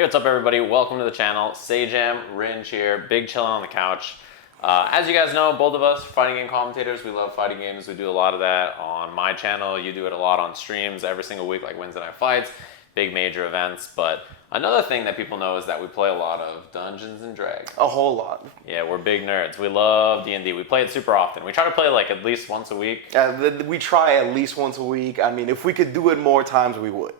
Hey, what's up everybody? Welcome to the channel. Sajam, Rynge here, big chilling on the couch. As you guys know, both of us fighting game commentators, we love fighting games. We do a lot of that on my channel. You do it a lot on streams every single week, like Wednesday Night Fights, big major events. But another thing that people know is that we play a lot of Dungeons and Dragons. A whole lot. Yeah, we're big nerds. We love D&D. We play it super often. We try to play like at least once a week. We try at least once a week. I mean, if we could do it more times, we would.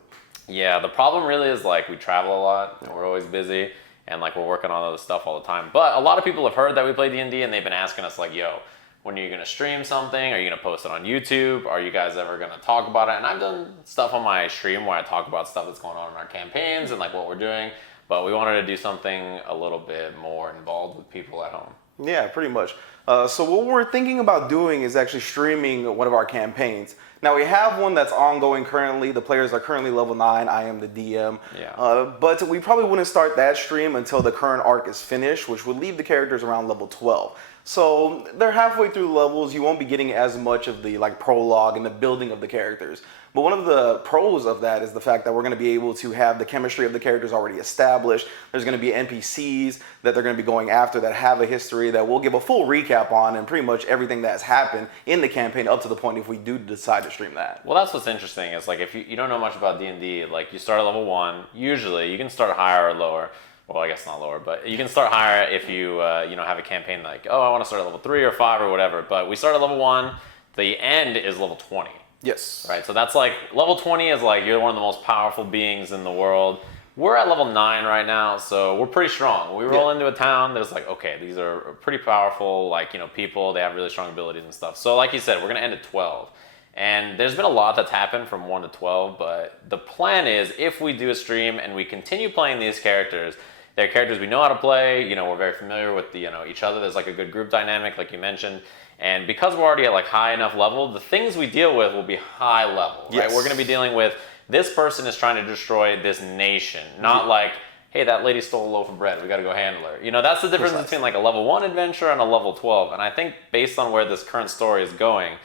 Yeah, the problem really is like we travel a lot and we're always busy and like we're working on other stuff all the time. But a lot of people have heard that we play D&D and they've been asking us like, yo, when are you going to stream something? Are you going to post it on YouTube? Are you guys ever going to talk about it? And I've done stuff on my stream where I talk about stuff that's going on in our campaigns and like what we're doing. But we wanted to do something a little bit more involved with people at home. Yeah, pretty much. So what we're thinking about doing is actually streaming one of our campaigns. Now we have one that's ongoing currently. The players are currently level 9. I am the DM. Yeah. But we probably wouldn't start that stream until the current arc is finished, which would leave the characters around level 12. So they're halfway through the levels. You won't be getting as much of the like prologue and the building of the characters. But one of the pros of that is the fact that we're going to be able to have the chemistry of the characters already established. There's going to be NPCs that they're going to be going after that have a history that we'll give a full recap on and pretty much everything that's happened in the campaign up to the point if we do decide to stream that. Well, that's what's interesting is like if you don't know much about D&D, like you start at level 1, usually you can start higher or lower. Well, I guess not lower, but you can start higher if you have a campaign like, oh, I want to start at level 3 or 5 or whatever. But we start at level 1. The end is level 20. Yes. Right. So that's like level 20 is like you're one of the most powerful beings in the world. We're at level 9 right now, so we're pretty strong. We roll into a town. There's like, okay, these are pretty powerful, like people. They have really strong abilities and stuff. So like you said, we're gonna end at 12. And there's been a lot that's happened from 1 to 12. But the plan is if we do a stream and we continue playing these characters. They're characters we know how to play. We're very familiar with each other. There's like a good group dynamic, like you mentioned. And because we're already at like high enough level, the things we deal with will be high level, right? Yes. We're going to be dealing with this person is trying to destroy this nation, not like, hey, that lady stole a loaf of bread. We got to go handle her. That's the difference between like a level 1 adventure and a level 12. And I think based on where this current story is going,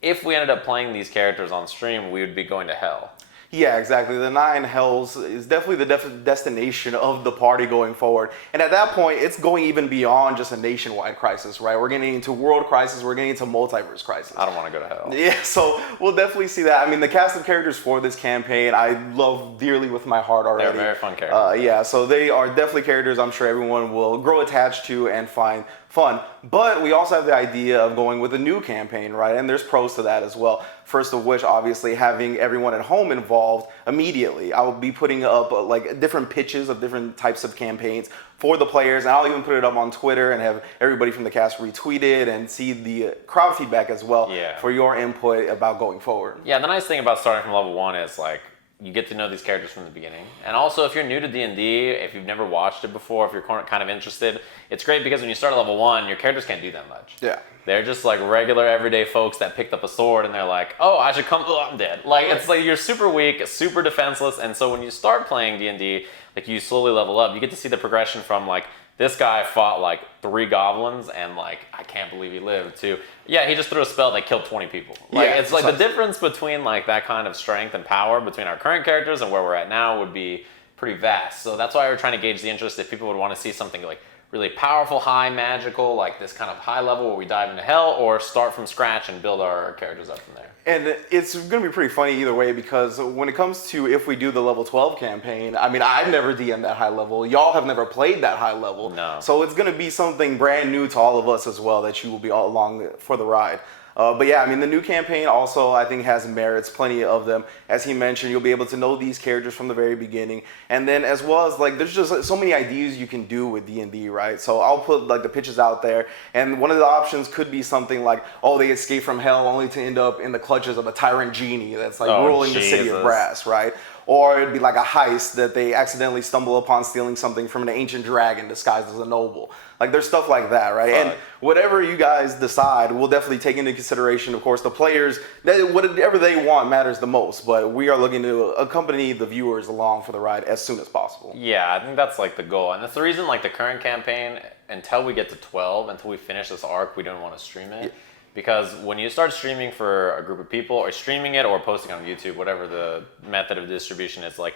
if we ended up playing these characters on stream, we would be going to hell. Yeah, exactly. The 9 Hells is definitely the destination of the party going forward. And at that point, it's going even beyond just a nationwide crisis, right? We're getting into world crisis. We're getting into multiverse crisis. I don't want to go to hell. Yeah, so we'll definitely see that. I mean, the cast of characters for this campaign, I love dearly with my heart already. They're very fun characters. Yeah, so they are definitely characters I'm sure everyone will grow attached to and find fun. But we also have the idea of going with a new campaign, right? And there's pros to that as well. First of which, obviously, having everyone at home involved immediately. I will be putting up like different pitches of different types of campaigns for the players, and I'll even put it up on Twitter and have everybody from the cast retweet it and see the crowd feedback as well for your input about going forward. Yeah, the nice thing about starting from level 1 is like you get to know these characters from the beginning. And also if you're new to D&D, if you've never watched it before, if you're kind of interested, it's great because when you start at level 1, your characters can't do that much. Yeah. They're just like regular everyday folks that picked up a sword and they're like, oh, I should come, oh, I'm dead. Like it's like you're super weak, super defenseless, and so when you start playing D&D, like you slowly level up, you get to see the progression from like this guy fought like 3 goblins and like I can't believe he lived to yeah, he just threw a spell that killed 20 people. Like it's like the difference between like that kind of strength and power between our current characters and where we're at now would be pretty vast. So that's why we're trying to gauge the interest if people would want to see something like really powerful, high, magical, like this kind of high level where we dive into hell, or start from scratch and build our characters up from there. And it's going to be pretty funny either way because when it comes to if we do the level 12 campaign, I mean, I've never DM'd that high level. Y'all have never played that high level. No. So it's going to be something brand new to all of us as well that you will be all along for the ride. But yeah, I mean, the new campaign also, I think, has merits, plenty of them. As he mentioned, you'll be able to know these characters from the very beginning. And then as well as, like, there's just so many ideas you can do with D&D, right? So I'll put, like, the pitches out there. And one of the options could be something like, oh, they escape from hell only to end up in the clutches of a tyrant genie that's, like, ruling the city of brass, right? Or it'd be like a heist that they accidentally stumble upon stealing something from an ancient dragon disguised as a noble. Like there's stuff like that, right? And whatever you guys decide, we'll definitely take into consideration, of course, the players. Whatever they want matters the most, but we are looking to accompany the viewers along for the ride as soon as possible. Yeah, I think that's like the goal. And that's the reason like the current campaign, until we get to 12, until we finish this arc, we don't want to stream it. Yeah. Because when you start streaming for a group of people, or streaming it or posting on YouTube, whatever the method of distribution is, like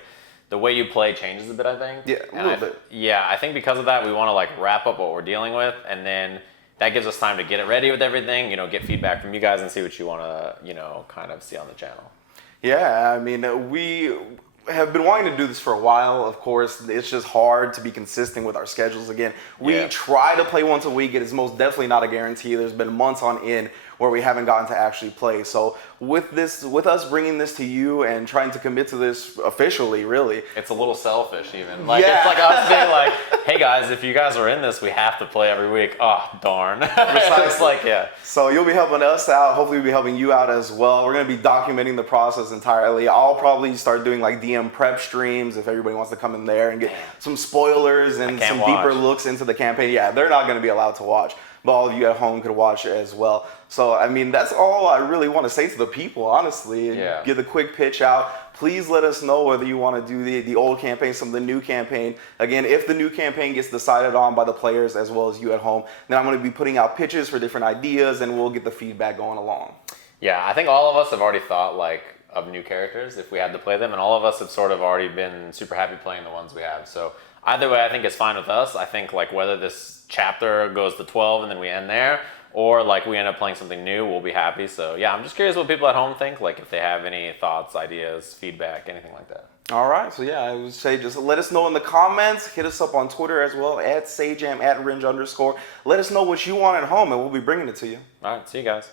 the way you play changes a bit, I think. Yeah, a little bit. Yeah, I think because of that, we want to like wrap up what we're dealing with, and then that gives us time to get it ready with everything, get feedback from you guys and see what you want to, kind of see on the channel. Yeah, I mean, we have been wanting to do this for a while. Of course, it's just hard to be consistent with our schedules. Again, we try to play once a week. It is most definitely not a guarantee. There's been months on end where we haven't gotten to actually play. So with us bringing this to you and trying to commit to this officially, really, it's a little selfish even. Like it's like us being like, hey guys, if you guys are in this, we have to play every week. Oh darn. It's like So you'll be helping us out. Hopefully we'll be helping you out as well. We're gonna be documenting the process entirely. I'll probably start doing like DM prep streams if everybody wants to come in there and get some spoilers and some deeper looks into the campaign. Yeah, they're not gonna be allowed to watch, but all of you at home could watch as well. So, I mean, that's all I really want to say to the people, honestly. Yeah. Give a quick pitch out. Please let us know whether you want to do the old campaign, some of the new campaign. Again, if the new campaign gets decided on by the players as well as you at home, then I'm going to be putting out pitches for different ideas, and we'll get the feedback going along. Yeah, I think all of us have already thought, like, of new characters if we had to play them, and all of us have sort of already been super happy playing the ones we have. So either way, I think it's fine with us. I think, like, whether this chapter goes to 12 and then we end there, or like we end up playing something new, we'll be happy. So yeah, I'm just curious what people at home think, like if they have any thoughts, ideas, feedback, anything like that. All right, so yeah, I would say just let us know in the comments. Hit us up on Twitter as well, @Sajam, @Rynge_. Let us know what you want at home, and we'll be bringing it to you. All right, see you guys.